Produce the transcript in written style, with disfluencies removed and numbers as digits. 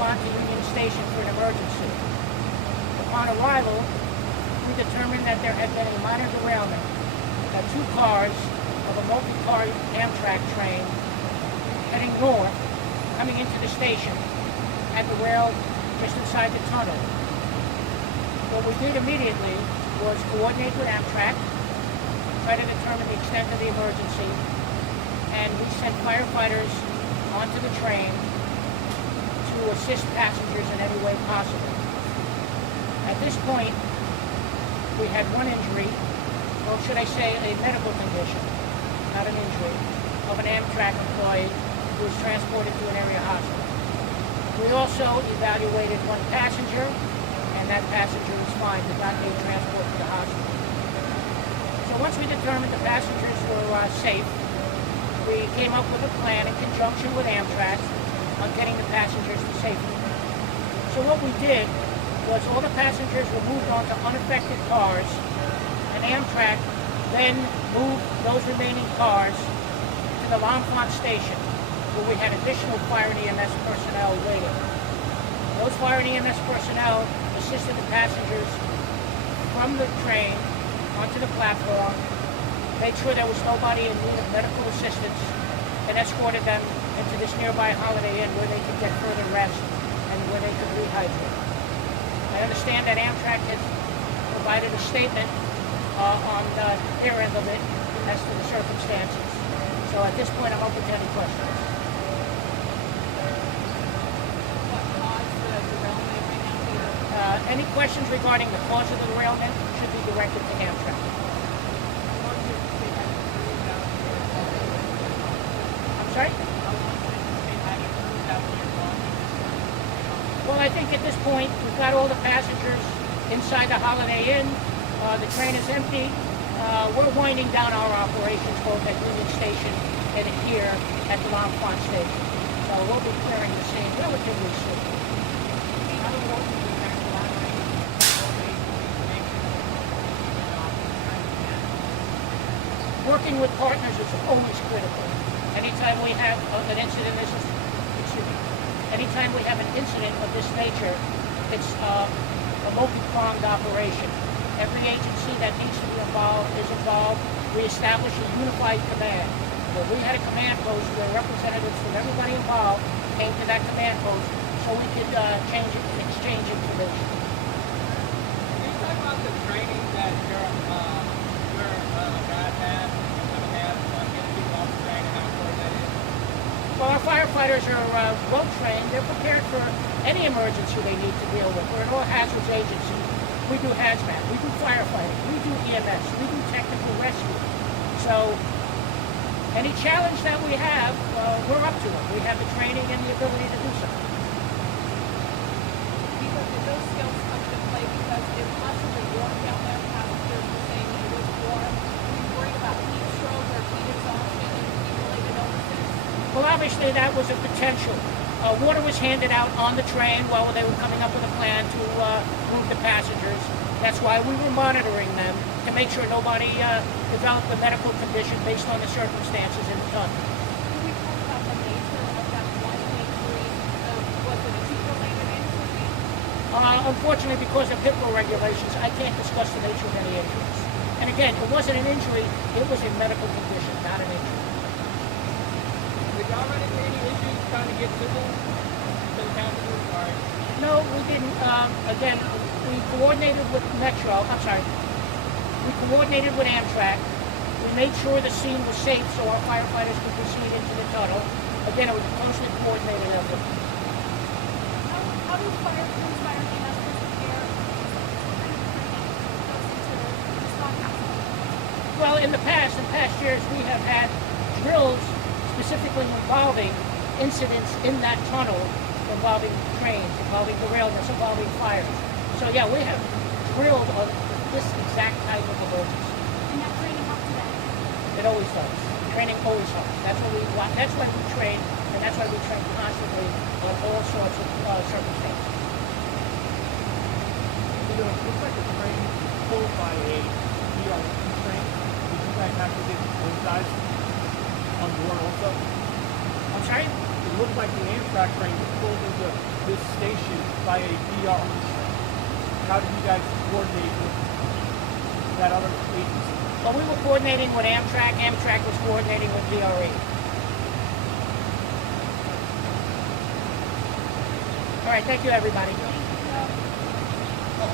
respond to Union Station for an emergency. Upon arrival, we determined that there had been a minor derailment, that two cars of a multi-car Amtrak train heading north, coming into the station, had derailed just inside the tunnel. What we did immediately was coordinate with Amtrak, try to determine the extent of the emergency, and we sent firefighters onto the train to assist passengers in any way possible. At this point, we had one injury, or should I say a medical condition, not an injury, of an Amtrak employee who was transported to an area hospital. We also evaluated one passenger, and that passenger was fine, did not need transport to the hospital. So once we determined the passengers were safe, we came up with a plan in conjunction with Amtrak on getting the passengers to safety. So what we did was all the passengers were moved onto unaffected cars, and Amtrak then moved those remaining cars to the L'Enfant station, where we had additional fire and EMS personnel waiting. Those fire and EMS personnel assisted the passengers from the train onto the platform, made sure there was nobody in need of medical assistance, and escorted them into this nearby Holiday Inn where they could get further rest and where they could rehydrate. I understand that Amtrak has provided a statement on their end of it as to the circumstances. So at this point, I'm open to any questions. What caused the derailment right now, Peter? Any questions regarding the cause of the derailment should be directed to Amtrak. I'm sorry? Well, I think at this point, we've got all the passengers inside the Holiday Inn. The train is empty. We're winding down our operations both at Union Station and here at the L'Enfant Station. So we'll be clearing the scene relatively soon. Working with partners is always critical. Anytime we have an incident, anytime we have an incident of this nature, it's a multi-pronged operation. Every agency that needs to be involved is involved. We establish a unified command. Well, we had a command post where representatives from everybody involved came to that command post so we could exchange information. Can you talk about the training that your guys have on getting people off the train and how important that is? Well, our firefighters are well trained. They're prepared for any emergency they need to deal with. We're an all hazards agency. We do hazmat, we do firefighting, we do EMS, we do technical rescue. So any challenge that we have, we're up to it. We have the training and the ability to do so. Peter, did those skills come into play because it's possibly warm down there? Passengers were saying it was warm. Were you worried about heat stroke or heat exhaustion and heat-related illnesses? Well, obviously that was a potential. Water was handed out on the train while they were coming up with a plan to move the passengers. That's why we were monitoring them to make sure nobody developed a medical condition based on the circumstances in the tunnel. Can we talk about the nature of that one injury? Was it a heat-related injury? Unfortunately, because of HIPAA regulations, I can't discuss the nature of any injuries. And again, it wasn't an injury, it was a medical condition, not an injury. Did y'all run into any issues trying to get to the passengers? Or? No, we didn't. Again, we coordinated with Metro. I'm sorry. We coordinated with Amtrak. We made sure the scene was safe so our firefighters could proceed into the tunnel. Again, it was a closely coordinated effort. How do fire crews, fire EMS prepare Well, in past years, we have had drills specifically involving incidents in that tunnel, involving trains, involving derailments, involving fires. So yeah, we have drilled on this exact type of emergency. And that training helped today? It always does. Training always helps. That's why we train, and that's why we train constantly on all sorts of circumstances. It looks like the train was pulled by a DRC train. Did you guys have to get those guys on board also? I'm sorry? It looked like the Amtrak train was pulled into this station by a VR only train? How did you guys coordinate with that other agency? Well, we were coordinating with Amtrak. Amtrak was coordinating with DRE. All right, thank you, everybody. So,